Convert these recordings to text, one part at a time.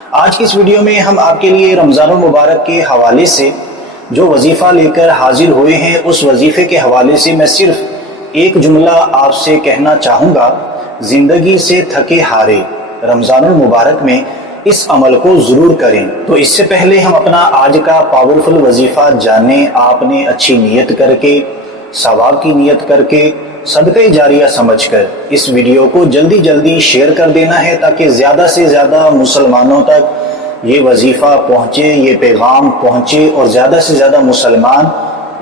آج کی اس ویڈیو میں ہم آپ کے لیے رمضان المبارک کے حوالے سے جو وظیفہ لے کر حاضر ہوئے ہیں، اس وظیفے کے حوالے سے میں صرف ایک جملہ آپ سے کہنا چاہوں گا: زندگی سے تھکے ہارے رمضان المبارک میں اس عمل کو ضرور کریں۔ تو اس سے پہلے ہم اپنا آج کا پاورفل وظیفہ جانیں۔ آپ نے اچھی نیت کر کے، ثواب کی نیت کر کے، صدقہ جاریہ سمجھ کر اس ویڈیو کو جلدی جلدی شیئر کر دینا ہے، تاکہ زیادہ سے زیادہ مسلمانوں تک یہ وظیفہ پہنچے، یہ پیغام پہنچے، اور زیادہ سے زیادہ مسلمان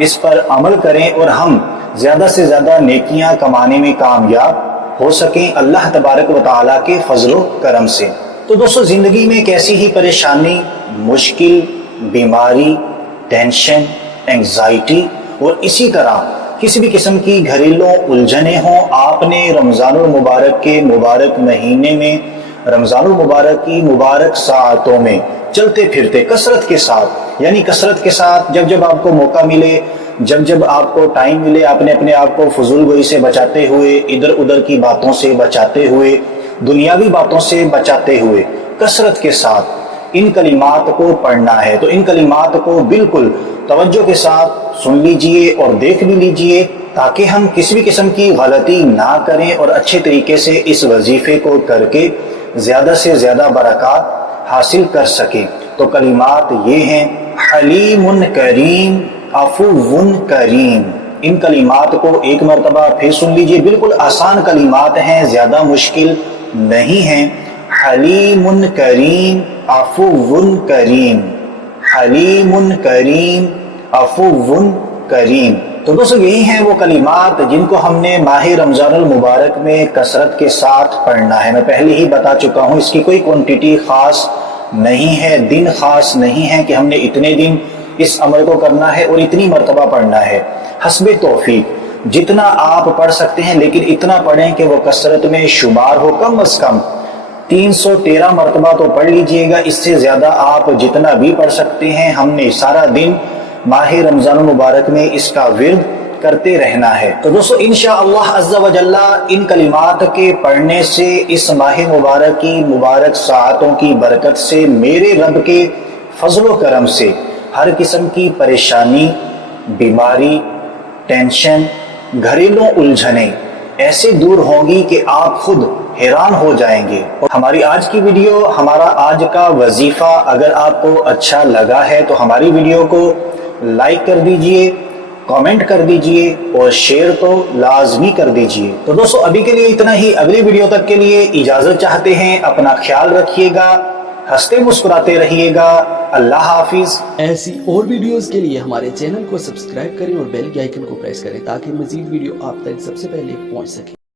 اس پر عمل کریں اور ہم زیادہ سے زیادہ نیکیاں کمانے میں کامیاب ہو سکیں اللہ تبارک و تعالیٰ کے فضل و کرم سے۔ تو دوستو، زندگی میں کیسی ہی پریشانی، مشکل، بیماری، ٹینشن، انگزائٹی اور اسی طرح کسی بھی قسم کی گھریلو الجھنیں ہوں، آپ نے رمضان المبارک کے مبارک مہینے میں، رمضان المبارک کی مبارک ساعتوں میں چلتے پھرتے کثرت کے ساتھ، یعنی کثرت کے ساتھ جب جب آپ کو موقع ملے، جب جب آپ کو ٹائم ملے، آپ نے اپنے آپ کو فضول گوئی سے بچاتے ہوئے، ادھر ادھر کی باتوں سے بچاتے ہوئے، دنیاوی باتوں سے بچاتے ہوئے کثرت کے ساتھ ان کلمات کو پڑھنا ہے۔ تو ان کلمات کو بالکل توجہ کے ساتھ سن لیجئے اور دیکھ بھی لیجئے، تاکہ ہم کسی بھی قسم کی غلطی نہ کریں اور اچھے طریقے سے اس وظیفے کو کر کے زیادہ سے زیادہ برکات حاصل کر سکیں۔ تو کلمات یہ ہیں: حلیم کریم، عفو کریم۔ ان کلمات کو ایک مرتبہ پھر سن لیجئے، بالکل آسان کلمات ہیں، زیادہ مشکل نہیں ہیں۔ حلیم کریم، عفو کریم، حلیم کریم، عفو کریم۔ تو دوستو، یہی ہیں وہ کلمات جن کو ہم نے ماہ رمضان المبارک میں کثرت کے ساتھ پڑھنا ہے۔ میں پہلے ہی بتا چکا ہوں، اس کی کوئی کوانٹیٹی خاص نہیں ہے، دن خاص نہیں ہے کہ ہم نے اتنے دن اس عمل کو کرنا ہے اور اتنی مرتبہ پڑھنا ہے۔ حسب توفیق جتنا آپ پڑھ سکتے ہیں، لیکن اتنا پڑھیں کہ وہ کثرت میں شمار ہو۔ کم از کم 313 مرتبہ تو پڑھ لیجئے گا، اس سے زیادہ آپ جتنا بھی پڑھ سکتے ہیں۔ ہم نے سارا دن ماہ رمضان المبارک میں اس کا ورد کرتے رہنا ہے۔ تو دوستو، انشاءاللہ عز و جل ان کلمات کے پڑھنے سے، اس ماہ مبارک کی مبارک ساعتوں کی برکت سے، میرے رب کے فضل و کرم سے ہر قسم کی پریشانی، بیماری، ٹینشن، گھریلو الجھنیں ایسے دور ہوں گی کہ آپ خود حیران ہو جائیں گے۔ ہماری آج کی ویڈیو، ہمارا آج کا وظیفہ اگر آپ کو اچھا لگا ہے تو ہماری ویڈیو کو لائک کر دیجئے، کامنٹ کر دیجئے اور شیئر تو لازمی کر دیجئے۔ تو دوستو، ابھی کے لیے اتنا ہی۔ اگلی ویڈیو تک کے لیے اجازت چاہتے ہیں۔ اپنا خیال رکھیے گا، ہنستے مسکراتے رہیے گا۔ اللہ حافظ۔ ایسی اور ویڈیوز کے لیے ہمارے چینل کو سبسکرائب کریں اور بیل کے آئیکن کو پریس کریں، تاکہ مزید ویڈیو آپ تک سب سے پہلے پہنچ سکے۔